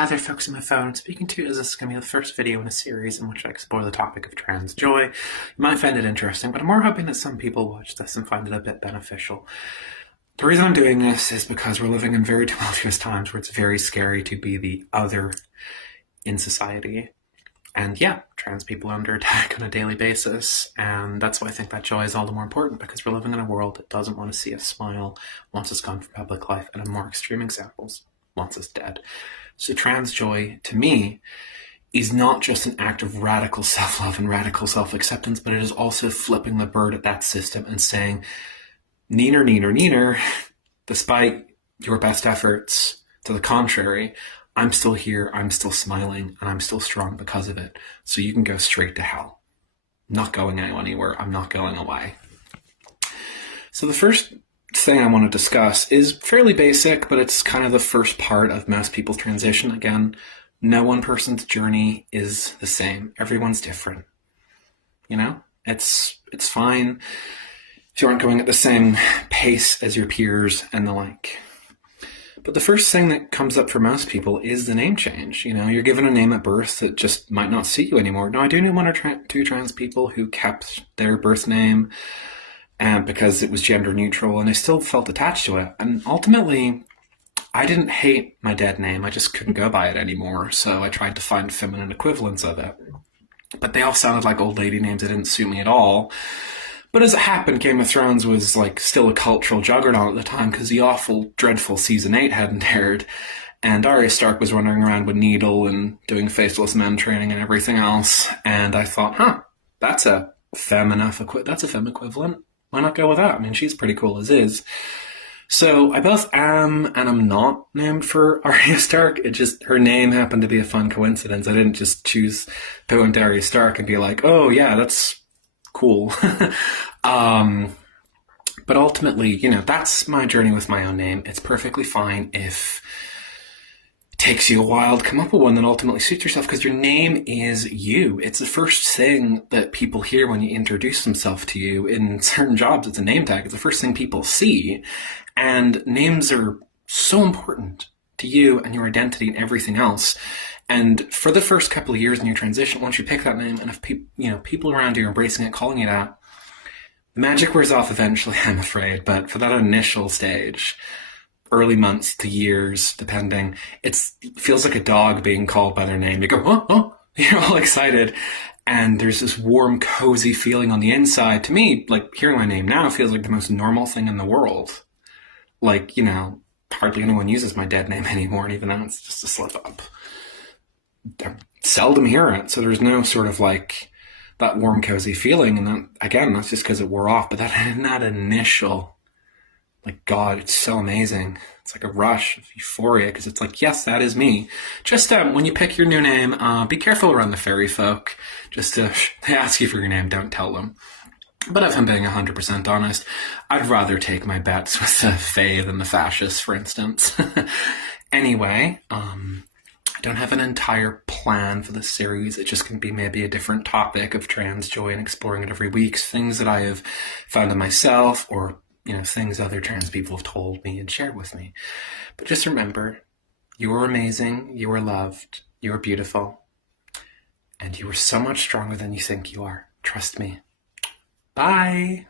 Hi there folks, on my phone. Speaking to you as this is going to be the first video in a series in which I explore the topic of trans joy. You might find it interesting, but I'm more hoping that some people watch this and find it a bit beneficial. The reason I'm doing this is because we're living in very tumultuous times where it's very scary to be the other in society. And yeah, trans people are under attack on a daily basis, and that's why I think that joy is all the more important, because we're living in a world that doesn't want to see us smile, wants us gone from public life, and in more extreme examples, wants us dead. So trans joy, to me, is not just an act of radical self-love and radical self-acceptance, but it is also flipping the bird at that system and saying, neener, neener, neener, despite your best efforts, to the contrary, I'm still here, I'm still smiling, and I'm still strong because of it. So you can go straight to hell. Not going anywhere, I'm not going away. So the first thing I want to discuss is fairly basic, but it's kind of the first part of most people's transition. Again, no one person's journey is the same. Everyone's different. You know, it's fine if you aren't going at the same pace as your peers and the like. But the first thing that comes up for most people is the name change. You know, you're given a name at birth that just might not suit you anymore. Now, I do know one or two trans people who kept their birth name because it was gender neutral, and I still felt attached to it. And ultimately, I didn't hate my dead name. I just couldn't go by it anymore. So I tried to find feminine equivalents of it. But they all sounded like old lady names that didn't suit me at all. But as it happened, Game of Thrones was like still a cultural juggernaut at the time because the awful, dreadful season 8 hadn't aired. And Arya Stark was running around with Needle and doing faceless men training and everything else. And I thought, that's a femme equivalent. Why not go with that? I mean, she's pretty cool as is. So I both am and I'm not named for Arya Stark. It just, her name happened to be a fun coincidence. I didn't just choose to go into Arya Stark and be like, oh yeah, that's cool. But ultimately, you know, that's my journey with my own name. It's perfectly fine if it takes you a while to come up with one that ultimately suits yourself, because your name is you. It's the first thing that people hear when you introduce themselves to you. In certain jobs, it's a name tag. It's the first thing people see. And names are so important to you and your identity and everything else. And for the first couple of years in your transition, once you pick that name, and if people around you are embracing it, calling you that, the magic wears off eventually, I'm afraid. But for that initial stage, early months to years, depending, it feels like a dog being called by their name. You go, oh, you're all excited. And there's this warm, cozy feeling on the inside. To me, like, hearing my name now feels like the most normal thing in the world. Like, you know, hardly anyone uses my dead name anymore, and even then it's just a slip up. I seldom hear it, so there's no sort of like that warm, cozy feeling. And that, again, that's just because it wore off. But that initial, like, God, it's so amazing. It's like a rush of euphoria, because it's like, yes, that is me. Just when you pick your new name, be careful around the fairy folk. Just they ask you for your name, don't tell them. But if I'm being 100% honest, I'd rather take my bets with the Fae than the fascists, for instance. Anyway, I don't have an entire plan for this series. It's just going to be maybe a different topic of trans joy and exploring it every week. Things that I have found in myself, or, you know, things other trans people have told me and shared with me. But just remember, you are amazing, you are loved, you are beautiful, and you are so much stronger than you think you are. Trust me. Bye!